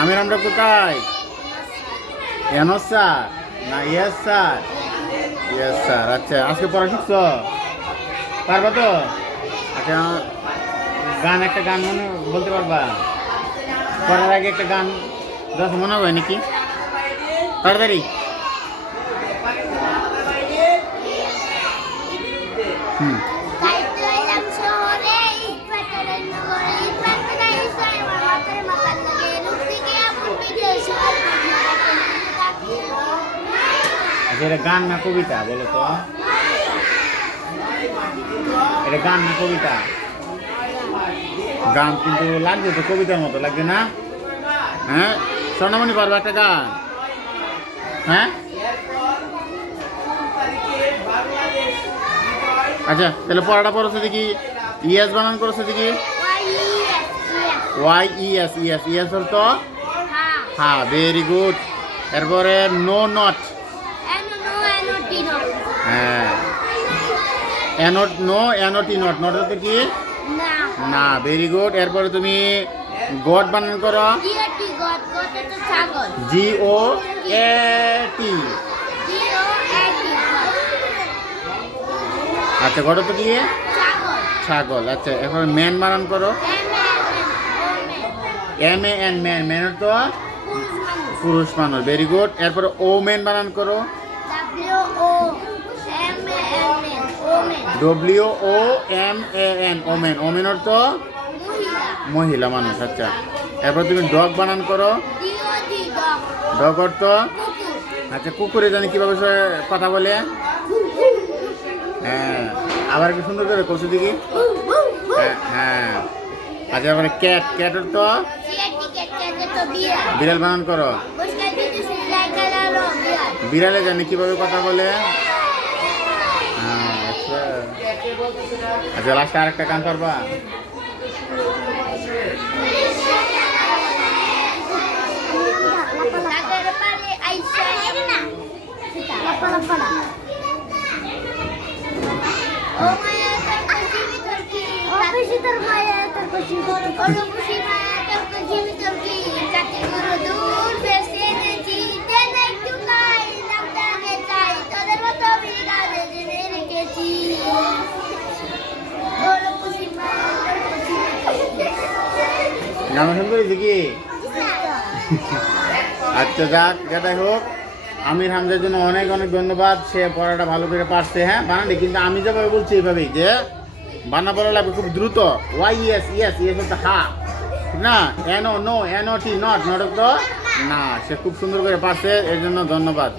আমির আমরা কোথায়? এনস স্যার না ইয়েস স্যার? Yes sir. আচ্ছা আজকে পড়া শিখছ? পারবা তো? আচ্ছা গান একটা গান মনে বলতে পারবা? পড়ার আগে একটা গান দশ মনে হবে নাকি? তাড়াতাড়ি। হুম আচ্ছা এটা গান না কবিতা বলো তো? এটা গান না কবিতা? গান কিন্তু লাগবে তো, কবিতার মতো লাগবে না? হ্যাঁ স্বর্ণমণি পারবে একটা গান? হ্যাঁ আচ্ছা তাহলে পড়াটা পড়েছে দেখি। ইএস বানান করেছে দেখি। ওয়াই ইএস ইএস ইএস তো হ্যাঁ ভেরি গুড। এরপরে নো নট। হ্যাঁ এনট নো এনটি নট নট তো কি না ভেরি গুড। এরপরে তুমি গড বানান করো। জি ও এ টি। আচ্ছা গড তো কি ছাগল। আচ্ছা এখন ম্যান বানান করো। M A N man man তো পুরুষ মানুষ ভেরি গুড। এরপরে ও ম্যান বানান করো। W O M A N women women অর্থ মহিলা মানুষ। আচ্ছা এরপর তুমি ডগ বানান করো। ডগ অর্থ আচ্ছা কুকুরে জানি কিভাবে কথা বলে? হ্যাঁ আবার একটু সুন্দর করে কষু দেখি। হ্যাঁ আচ্ছা এরপরে ক্যাট ক্যাট অর্থ বিড়াল বানান করো। বিড়ালে জানি কিভাবে কথা বলে? আচ্ছা লাস্টে আরেকটা গান পারবা? গান শুনতে দেখি। আচ্ছা যাক যেটাই হোক আমির হামজার জন্য অনেক অনেক ধন্যবাদ। সে পড়াটা ভালো করে পারছে। হ্যাঁ বানানি কিন্তু আমি যেভাবে বলছি এইভাবেই যে বানা পড়া লাগবে খুব দ্রুত। ওয়াই ইয়েস ইয়েস ইয়েস হচ্ছে হা না N O no N O T not not তো না। সে খুব সুন্দর করে পারছে এর জন্য ধন্যবাদ।